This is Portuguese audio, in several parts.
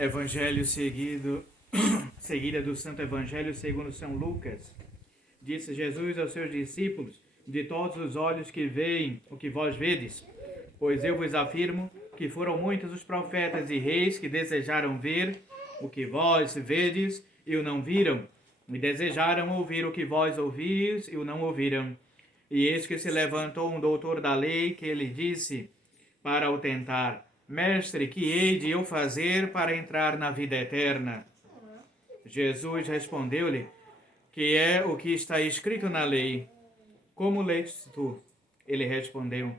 Evangelho seguida do Santo Evangelho segundo São Lucas. Disse Jesus aos seus discípulos: de todos os olhos que veem o que vós vedes, pois eu vos afirmo que foram muitos os profetas e reis que desejaram ver o que vós vedes e o não viram, e desejaram ouvir o que vós ouvis e o não ouviram. E eis que se levantou um doutor da lei que lhe disse, para o tentar: Mestre, que hei de eu fazer para entrar na vida eterna? Jesus respondeu-lhe: que é o que está escrito na lei? Como lês tu? Ele respondeu: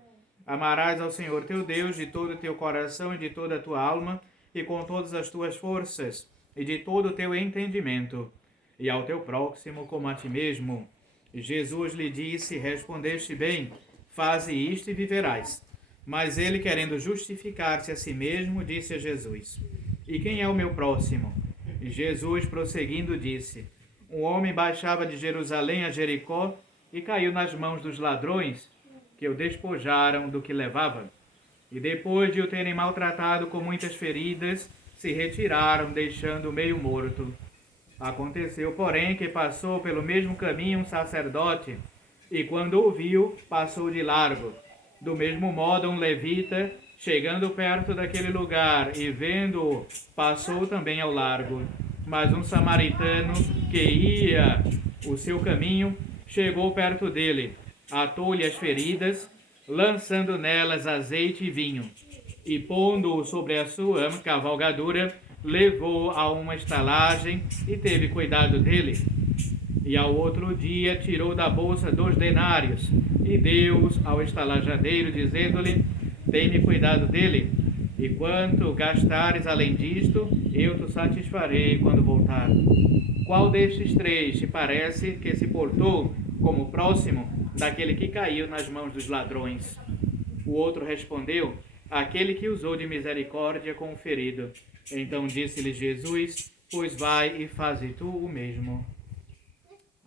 amarás ao Senhor teu Deus de todo o teu coração e de toda a tua alma e com todas as tuas forças e de todo o teu entendimento, e ao teu próximo como a ti mesmo. Jesus lhe disse: respondeste bem, faze isto e viverás. Mas ele, querendo justificar-se a si mesmo, disse a Jesus: e quem é o meu próximo? E Jesus, prosseguindo, disse: um homem baixava de Jerusalém a Jericó e caiu nas mãos dos ladrões, que o despojaram do que levava. E depois de o terem maltratado com muitas feridas, se retiraram, deixando-o meio morto. Aconteceu, porém, que passou pelo mesmo caminho um sacerdote, e quando o viu, passou de largo. Do mesmo modo, um levita, chegando perto daquele lugar e vendo-o, passou também ao largo. Mas um samaritano, que ia o seu caminho, chegou perto dele, atou-lhe as feridas, lançando nelas azeite e vinho, e pondo-o sobre a sua cavalgadura, levou a uma estalagem e teve cuidado dele. E ao outro dia tirou da bolsa 2 denários e deu-os ao estalajadeiro, dizendo-lhe: tem-me cuidado dele, e quanto gastares além disto, eu te satisfarei quando voltar. Qual destes 3 te parece que se portou como próximo daquele que caiu nas mãos dos ladrões? O outro respondeu: aquele que usou de misericórdia com o ferido. Então disse-lhe Jesus: pois vai e faze tu o mesmo.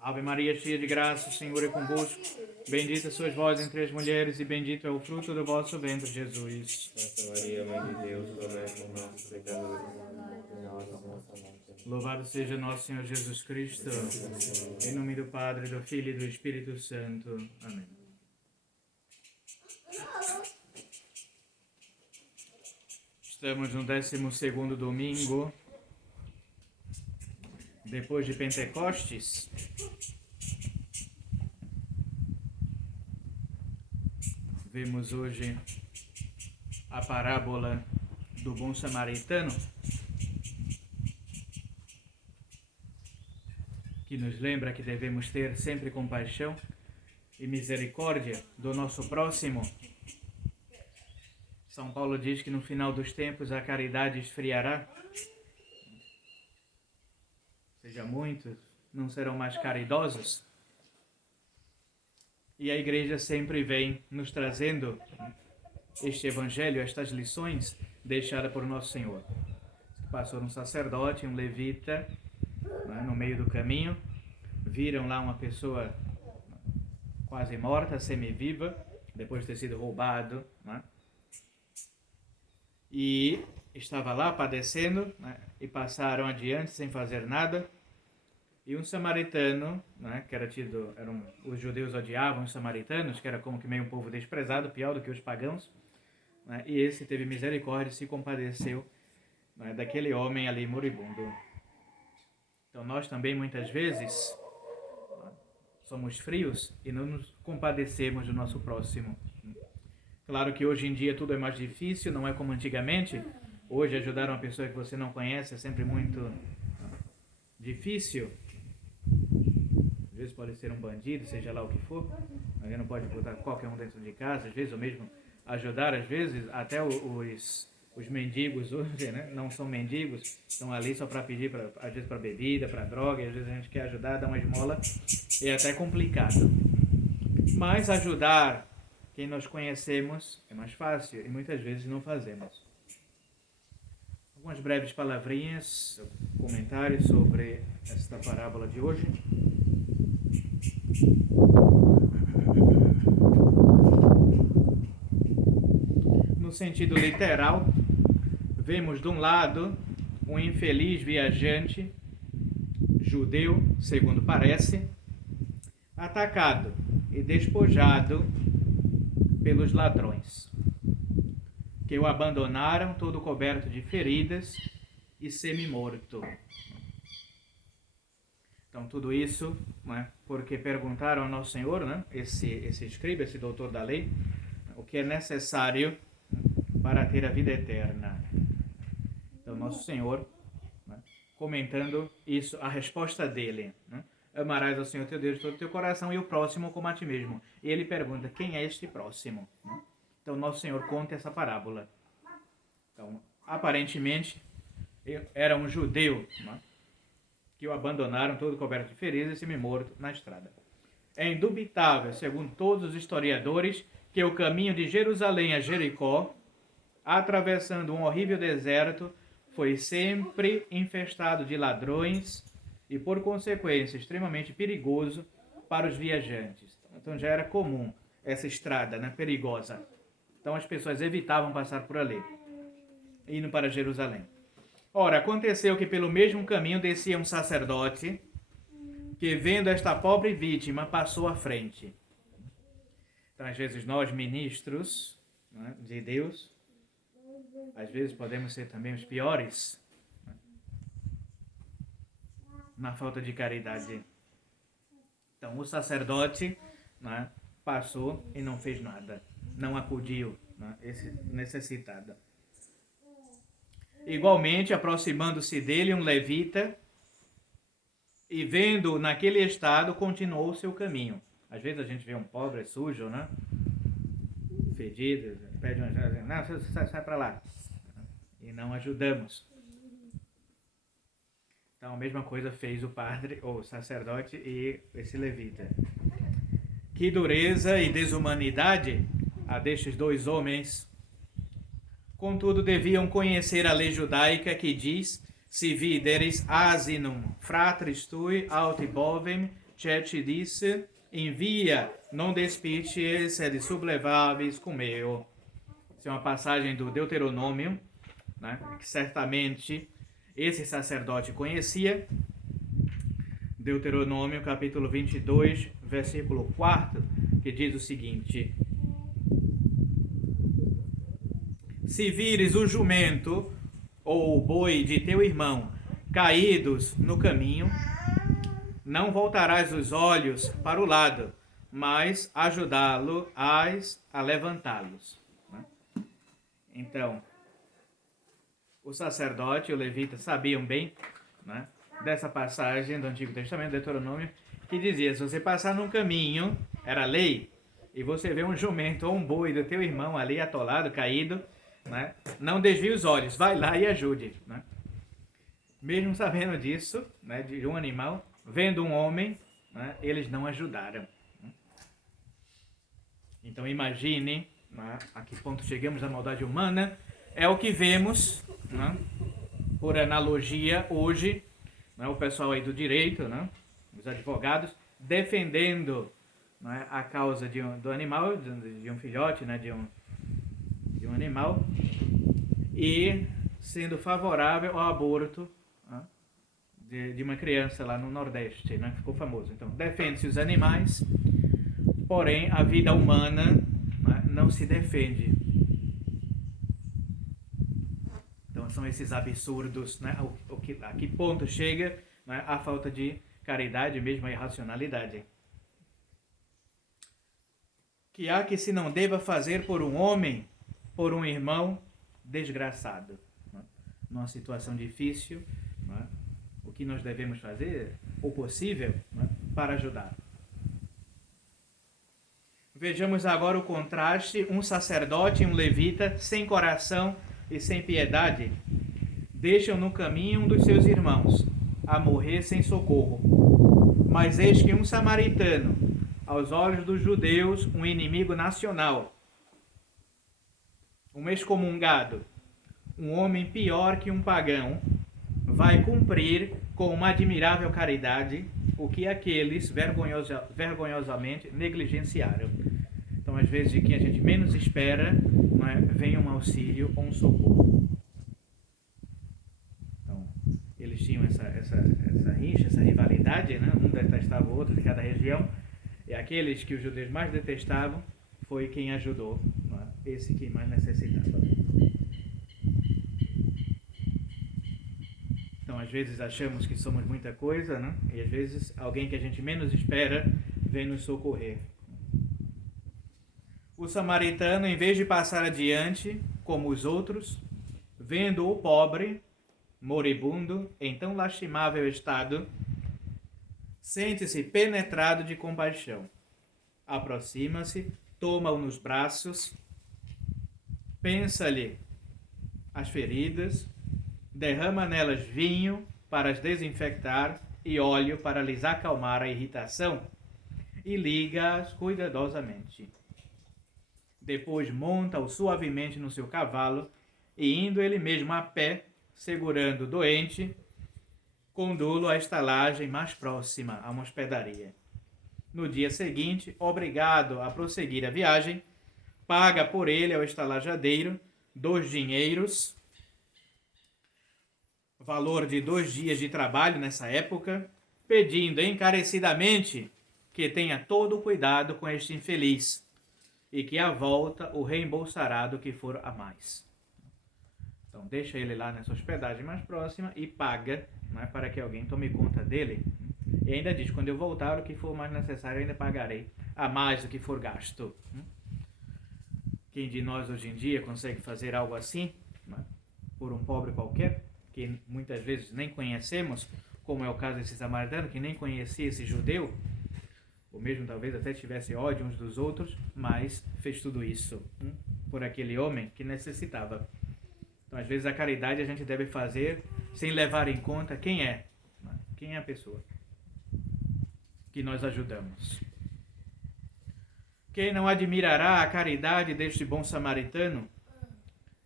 Ave Maria, cheia de graça, o Senhor é convosco. Bendita sois vós entre as mulheres, e bendito é o fruto do vosso ventre, Jesus. Santa Maria, Mãe de Deus, rogai por nós, pecadores, agora e na hora da nossa morte. Louvado seja nosso Senhor Jesus Cristo. Em nome do Padre, do Filho e do Espírito Santo. Amém. Estamos no 12º domingo depois de Pentecostes. Vemos hoje a parábola do bom samaritano, que nos lembra que devemos ter sempre compaixão e misericórdia do nosso próximo. São Paulo diz que no final dos tempos a caridade esfriará. Ou seja, muitos não serão mais caridosos. E a igreja sempre vem nos trazendo este evangelho, estas lições deixadas por Nosso Senhor. Passou um sacerdote, um levita, no meio do caminho, viram lá uma pessoa quase morta, semi-viva, depois de ter sido roubado, e estava lá padecendo, e passaram adiante sem fazer nada. E um samaritano, que era tido, os judeus odiavam os samaritanos, que era como que meio um povo desprezado, pior do que os pagãos, e esse teve misericórdia e se compadeceu daquele homem ali moribundo. Então nós também muitas vezes somos frios e não nos compadecemos do nosso próximo. Claro que hoje em dia tudo é mais difícil, não é como antigamente. Hoje ajudar uma pessoa que você não conhece é sempre muito difícil. Às vezes pode ser um bandido, seja lá o que for. Alguém não pode botar qualquer um dentro de casa, às vezes, ou mesmo ajudar, às vezes, até os mendigos hoje, não são mendigos, estão ali só para pedir, às vezes para bebida, para droga, e às vezes a gente quer ajudar, dar uma esmola, é até complicado. Mas ajudar quem nós conhecemos é mais fácil e muitas vezes não fazemos. Algumas breves palavrinhas, comentários sobre esta parábola de hoje. No sentido literal, vemos de um lado um infeliz viajante judeu, segundo parece, atacado e despojado pelos ladrões, que o abandonaram todo coberto de feridas e semi-morto. Então, tudo isso, né, porque perguntaram ao Nosso Senhor, né, esse escriba, esse doutor da lei, o que é necessário para ter a vida eterna. Então, Nosso Senhor, né, comentando isso, a resposta dele, né, amarás ao Senhor teu Deus de todo o teu coração e o próximo como a ti mesmo. E ele pergunta, quem é este próximo? Então, Nosso Senhor conta essa parábola. Então, aparentemente, era um judeu, né, que o abandonaram todo coberto de feridas e semi-morto na estrada. É indubitável, segundo todos os historiadores, que o caminho de Jerusalém a Jericó, atravessando um horrível deserto, foi sempre infestado de ladrões e, por consequência, extremamente perigoso para os viajantes. Então já era comum essa estrada, né, perigosa. Então as pessoas evitavam passar por ali, indo para Jerusalém. Ora, aconteceu que pelo mesmo caminho descia um sacerdote que, vendo esta pobre vítima, passou à frente. Então, às vezes, nós, ministros, né, de Deus, às vezes podemos ser também os piores, né, na falta de caridade. Então, o sacerdote, né, passou e não fez nada, não acudiu, né, esse necessitado. Igualmente, aproximando-se dele um levita, e vendo naquele estado, continuou o seu caminho. Às vezes a gente vê um pobre sujo, né? Fedido, pede uma ajuda, não, sai para lá. E não ajudamos. Então a mesma coisa fez o padre, ou o sacerdote e esse levita. Que dureza e desumanidade a destes dois homens! Contudo, deviam conhecer a lei judaica que diz: si videris asinum fratris tui aut bovem certidisse, envia non despicies et sublevavis cum eo. Isso é uma passagem do Deuteronômio, né, que certamente esse sacerdote conhecia. Deuteronômio, capítulo 22, versículo 4, que diz o seguinte: se vires o jumento ou o boi de teu irmão caídos no caminho, não voltarás os olhos para o lado, mas ajudá-lo-ás a levantá-los. Então, o sacerdote e o levita sabiam bem, né, dessa passagem do Antigo Testamento, Deuteronômio, que dizia: se você passar num caminho, era lei, e você vê um jumento ou um boi do teu irmão ali atolado, caído, né, não desvie os olhos, vai lá e ajude. Né? Mesmo sabendo disso, né, de um animal, vendo um homem, né, eles não ajudaram. Então imagine, né, a que ponto chegamos da maldade humana. É o que vemos, né, por analogia hoje, né, o pessoal aí do direito, né, os advogados, defendendo, né, a causa do animal, de um filhote, né, de um animal, e sendo favorável ao aborto, né, de uma criança lá no Nordeste, né, ficou famoso. Então, defende-se os animais, porém a vida humana, né, não se defende. Então são esses absurdos, né, a que ponto chega, né, a falta de caridade, mesmo a irracionalidade. Que há que se não deva fazer por um homem, por um irmão desgraçado, né? Numa situação difícil, né? O que nós devemos fazer, o possível, né, para ajudar. Vejamos agora o contraste: um sacerdote e um levita sem coração e sem piedade deixam no caminho um dos seus irmãos a morrer sem socorro. Mas eis que um samaritano, aos olhos dos judeus, um inimigo nacional, um excomungado, um homem pior que um pagão, vai cumprir com uma admirável caridade o que aqueles vergonhosamente negligenciaram. Então, às vezes, de quem a gente menos espera, não é, vem um auxílio ou um socorro. Então, essa rixa, essa rivalidade, né? Um detestava o outro de cada região, e aqueles que os judeus mais detestavam foi quem ajudou, né? Esse que mais necessitava. Então, às vezes achamos que somos muita coisa, né? E às vezes alguém que a gente menos espera vem nos socorrer. O samaritano, em vez de passar adiante, como os outros, vendo o pobre, moribundo, em tão lastimável estado, sente-se penetrado de compaixão. Aproxima-se, toma-o nos braços, pensa-lhe as feridas, derrama nelas vinho para as desinfectar e óleo para lhes acalmar a irritação e liga-as cuidadosamente. Depois monta-o suavemente no seu cavalo e, indo ele mesmo a pé, segurando o doente, conduz-o à estalagem mais próxima a uma hospedaria. No dia seguinte, obrigado a prosseguir a viagem, paga por ele ao estalajadeiro 2 dinheiros, valor de 2 dias de trabalho nessa época, pedindo encarecidamente que tenha todo o cuidado com este infeliz e que à volta o reembolsará do que for a mais. Então deixa ele lá nessa hospedagem mais próxima e paga, né, para que alguém tome conta dele. E ainda diz, quando eu voltar, o que for mais necessário, eu ainda pagarei a mais do que for gasto. Quem de nós hoje em dia consegue fazer algo assim, né, por um pobre qualquer, que muitas vezes nem conhecemos, como é o caso desse samaritano, que nem conhecia esse judeu, ou mesmo talvez até tivesse ódio uns dos outros, mas fez tudo isso por aquele homem que necessitava. Então, às vezes, a caridade a gente deve fazer sem levar em conta quem é a pessoa que nós ajudamos. Quem não admirará a caridade deste bom samaritano?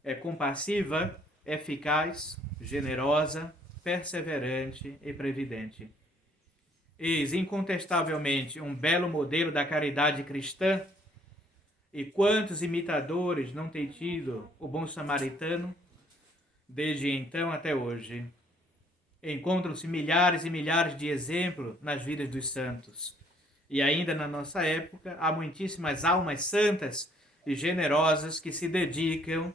É compassiva, eficaz, generosa, perseverante e previdente. Eis incontestavelmente um belo modelo da caridade cristã. E quantos imitadores não tem tido o bom samaritano desde então até hoje? Encontram-se milhares e milhares de exemplos nas vidas dos santos. E ainda na nossa época há muitíssimas almas santas e generosas que se dedicam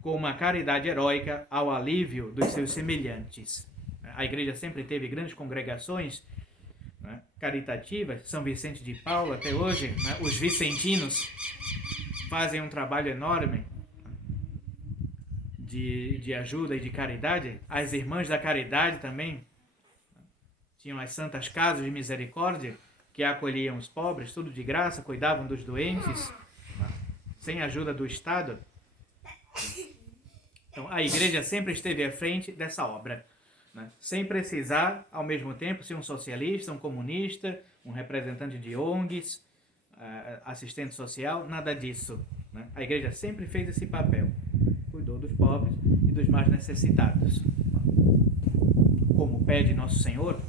com uma caridade heróica ao alívio dos seus semelhantes. A igreja sempre teve grandes congregações, né, caritativas. São Vicente de Paulo até hoje, né, os vicentinos fazem um trabalho enorme de ajuda e de caridade. As irmãs da caridade também tinham as santas casas de misericórdia que acolhiam os pobres, tudo de graça, cuidavam dos doentes, sem ajuda do Estado. Então, a igreja sempre esteve à frente dessa obra, né? Sem precisar, ao mesmo tempo, ser um socialista, um comunista, um representante de ONGs, assistente social, nada disso, né? A igreja sempre fez esse papel, cuidou dos pobres e dos mais necessitados. Como pede Nosso Senhor,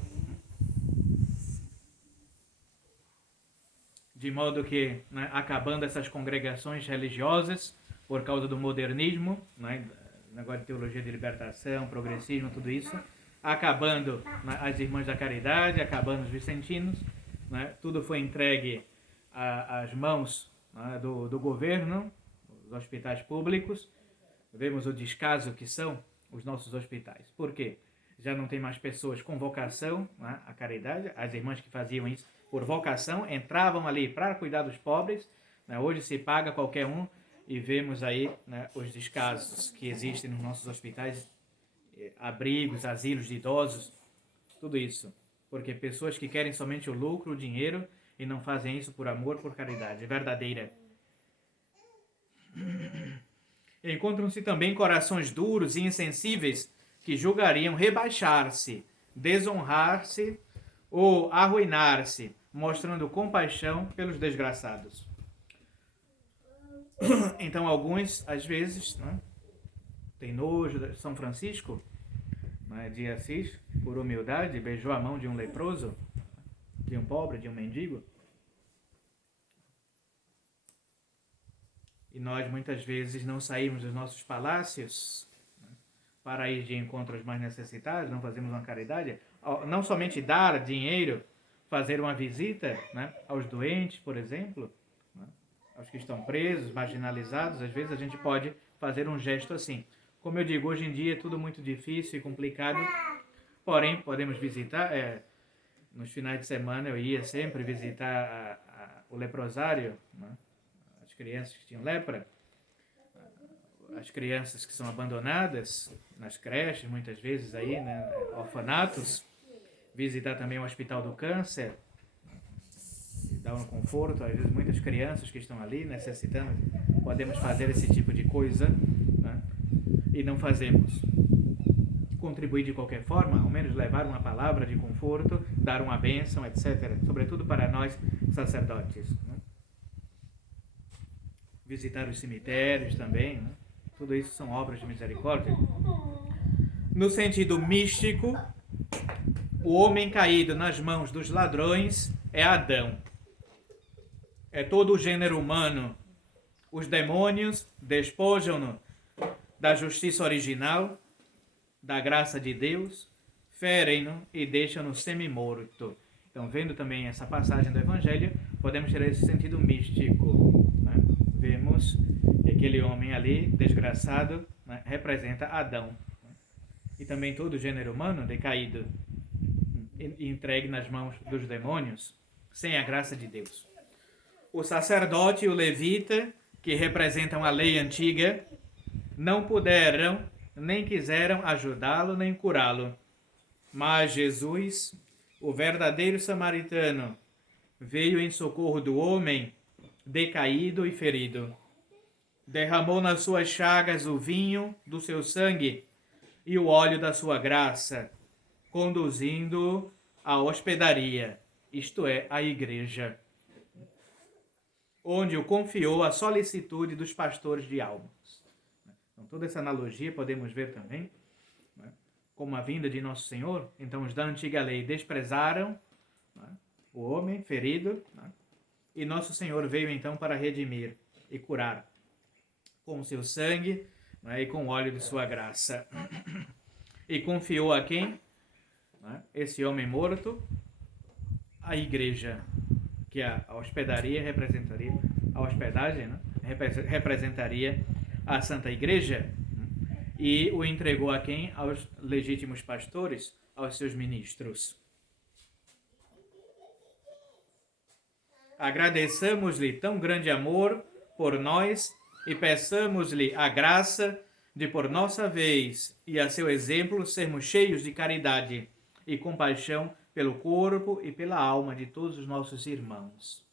de modo que, né, acabando essas congregações religiosas, por causa do modernismo, né, negócio de teologia de libertação, progressismo, tudo isso, acabando, né, as irmãs da caridade, acabando os vicentinos, né, tudo foi entregue às mãos, né, do governo, os hospitais públicos. Vemos o descaso que são os nossos hospitais. Por quê? Já não tem mais pessoas com vocação, né, à caridade. As irmãs que faziam isso por vocação entravam ali para cuidar dos pobres, né. Hoje se paga qualquer um e vemos aí, né, os descasos que existem nos nossos hospitais, abrigos, asilos de idosos, tudo isso. Porque pessoas que querem somente o lucro, o dinheiro, e não fazem isso por amor, por caridade verdadeira. Encontram-se também corações duros e insensíveis que julgariam rebaixar-se, desonrar-se ou arruinar-se, mostrando compaixão pelos desgraçados. Então, alguns, às vezes, né, tem nojo de São Francisco, né, de Assis, por humildade, beijou a mão de um leproso, de um pobre, de um mendigo. E nós, muitas vezes, não saímos dos nossos palácios, né, para ir de encontro aos mais necessitados, não fazemos uma caridade, não somente dar dinheiro, fazer uma visita, né, aos doentes, por exemplo, né, aos que estão presos, marginalizados, às vezes a gente pode fazer um gesto assim. Como eu digo, hoje em dia é tudo muito difícil e complicado, porém podemos visitar, nos finais de semana eu ia sempre visitar o leprosário, né, as crianças que tinham lepra, as crianças que são abandonadas nas creches, muitas vezes aí, né, orfanatos, visitar também o Hospital do Câncer, dar um conforto, às vezes muitas crianças que estão ali necessitando, podemos fazer esse tipo de coisa, né, e não fazemos. Contribuir de qualquer forma, ao menos levar uma palavra de conforto, dar uma bênção, etc. Sobretudo para nós sacerdotes. Né? Visitar os cemitérios também, né? Tudo isso são obras de misericórdia. No sentido místico, o homem caído nas mãos dos ladrões é Adão. É todo o gênero humano. Os demônios despojam-no da justiça original, da graça de Deus, ferem-no e deixam-no semi-morto. Então, vendo também essa passagem do Evangelho, podemos ter esse sentido místico. Né? Vemos que aquele homem ali, desgraçado, né, representa Adão. Né? E também todo o gênero humano decaído e entregue nas mãos dos demônios, sem a graça de Deus. O sacerdote e o levita, que representam a lei antiga, não puderam nem quiseram ajudá-lo nem curá-lo. Mas Jesus, o verdadeiro samaritano, veio em socorro do homem decaído e ferido. Derramou nas suas chagas o vinho do seu sangue e o óleo da sua graça, conduzindo-o à hospedaria, isto é, à igreja, onde o confiou à solicitude dos pastores de almas. Então, toda essa analogia podemos ver também, né, como a vinda de Nosso Senhor. Então, os da antiga lei desprezaram, né, o homem ferido, né, e Nosso Senhor veio então para redimir e curar com o seu sangue, né, e com o óleo de sua graça. E confiou a quem? Né, esse homem morto, a igreja, que a hospedaria representaria, a hospedagem, né, representaria a Santa Igreja, e o entregou a quem? Aos legítimos pastores, aos seus ministros. Agradeçamos-lhe tão grande amor por nós e peçamos-lhe a graça de, por nossa vez e a seu exemplo, sermos cheios de caridade e compaixão pelo corpo e pela alma de todos os nossos irmãos.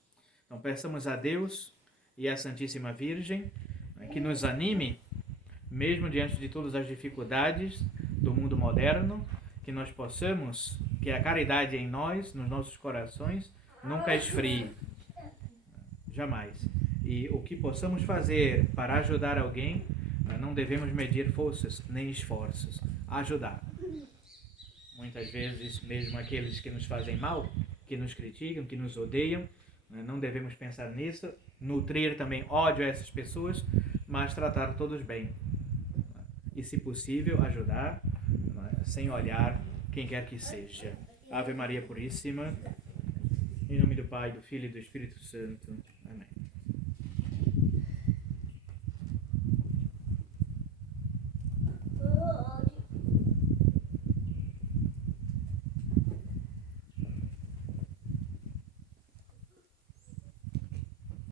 Então, peçamos a Deus e à Santíssima Virgem que nos anime, mesmo diante de todas as dificuldades do mundo moderno, que nós possamos, que a caridade em nós, nos nossos corações, nunca esfrie, jamais. E o que possamos fazer para ajudar alguém, não devemos medir forças nem esforços. Ajudar. Muitas vezes, mesmo aqueles que nos fazem mal, que nos criticam, que nos odeiam, não devemos pensar nisso, nutrir também ódio a essas pessoas, mas tratar todos bem. E, se possível, ajudar, sem olhar quem quer que seja. Ave Maria Puríssima, em nome do Pai, do Filho e do Espírito Santo.